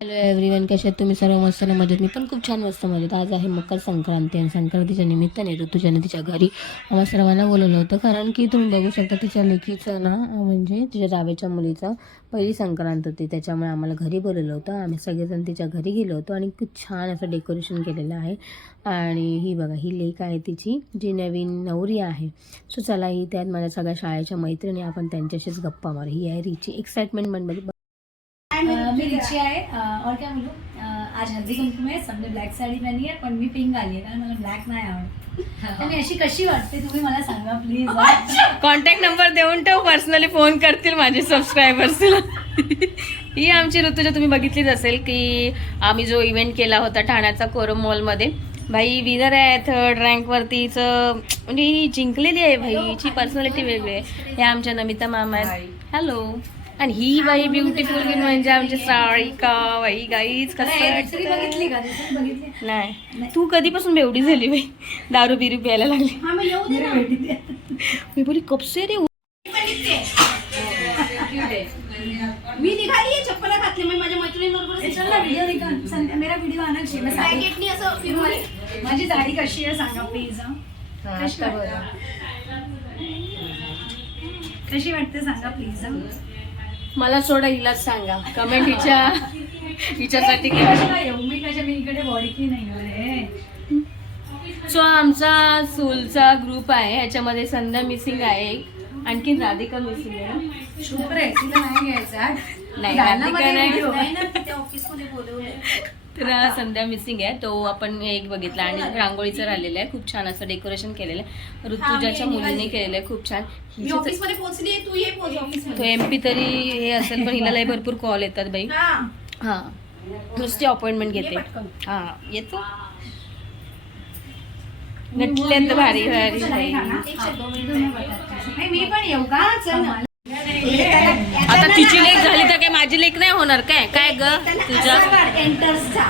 Hello everyone, कशा आहात तुम्ही सर्व? मस्त ना, मजेत. मी पण खूप छान मस्त मजेत. आज आहे मकर संक्रांती आणि संक्रांतीच्या निमित्ताने ऋतुजाने तिच्या घरी आम्हा सर्वांना बोलवलं होतं. कारण की तुम्ही बघू शकता तिच्या लेकीचं ना, म्हणजे तिच्या जावेच्या मुलीचं पहिली संक्रांत होती. त्याच्यामुळे आम्हाला घरी बोलवलं होतं. आम्ही सगळेजण तिच्या घरी गेलो होतो आणि खूप छान असं डेकोरेशन केलेलं आहे. आणि ही बघा, ही लेक आहे तिची, जी नवीन नवरी आहे. सो चला, ही त्यात माझ्या सगळ्या शाळेच्या मैत्रिणी, आपण त्यांच्याशीच गप्पा मारू. ही आहे रिची. एक्साइटमेंट मन मैं रिची आहे और क्या बोलूं, आज हल्दी कुमकुम है. सबने ब्लॅक साडी पहनी है पण मी पिंक आली आहे कारण मला ब्लॅक नाही आवडत. तर मी अशी कशी वाटते तुम्ही मला सांगा प्लीज. कॉन्टॅक्ट नंबर देऊन ठेव, पर्सनली फोन करतील माझे सबस्क्रायबर्सला. ही आमची ऋतुजा, तुम्ही बघितलीच असेल की आम्ही जो इव्हेंट केला होता ठाण्याचा कोरम मॉलमध्ये. भाई विनर आहे, 3rd रँकवरतीचं, म्हणजे ही जिंकलेली आहे. भाई हिची पर्सनॅलिटी वेगळी आहे. हे आमच्या नमिता मामा आहेत. हॅलो. आणि ही बाई ब्युटिफुल म्हणजे आमची सारिका. बाई गाईच दुसरी बघितली का? दुसरी बघितली नाही. तू कधीपासून बेवडी झाली बाई? दारू बिरू प्यायला लागली. हा मग येऊ दे ना. मी बोली कपसे रे. मी निघाली आहे, चप्पल घातली. मी माझ्या मैत्रिणीबरोबर चल ना व्हिडिओ निघा. मेरा व्हिडिओ आना चाहिए. असं फिरून माझी साडी कशी आहे सांगा प्लीज. कशी वाटते सांगा प्लीज. मला सोडा, हिलाच सांगा. कमेंट हिच्यासाठी मी कशा मी इकडे बॉडी की नाही रे. सो आमचा स्कूलचा ग्रुप आहे, ह्याच्यामध्ये संध्या मिसिंग आहे, आणखी राधिका मिसिंग आहे. शुक्र आहे तिला नाही घ्यायचा. नाही, राधिका नाही. ऑफिसमध्ये बोलवले तर संध्या मिसिंग आहे. तो आपण एक बघितला. आणि रांगोळीचं राहिलेलं आहे, खूप छान असं डेकोरेशन केलेलं आहे. ऋतुजाच्या मुलीने केलेलं आहे, खूप छान. ऑफिसमध्ये पोहोचली. तू ये पोहोच ऑफिसमध्ये. तो MP तरी हे असेल, पण हिला लय भरपूर कॉल येतात बाई. हा, नुसती अपॉइंटमेंट घेते. हा, येतो. नटल्यात भारी भारी भाई. मी पण येऊ का? चल ना. आता तिची लेक झाली तर काय माझी लेक नाही होणार काय? काय ग तुझ्या? एंटर्सचा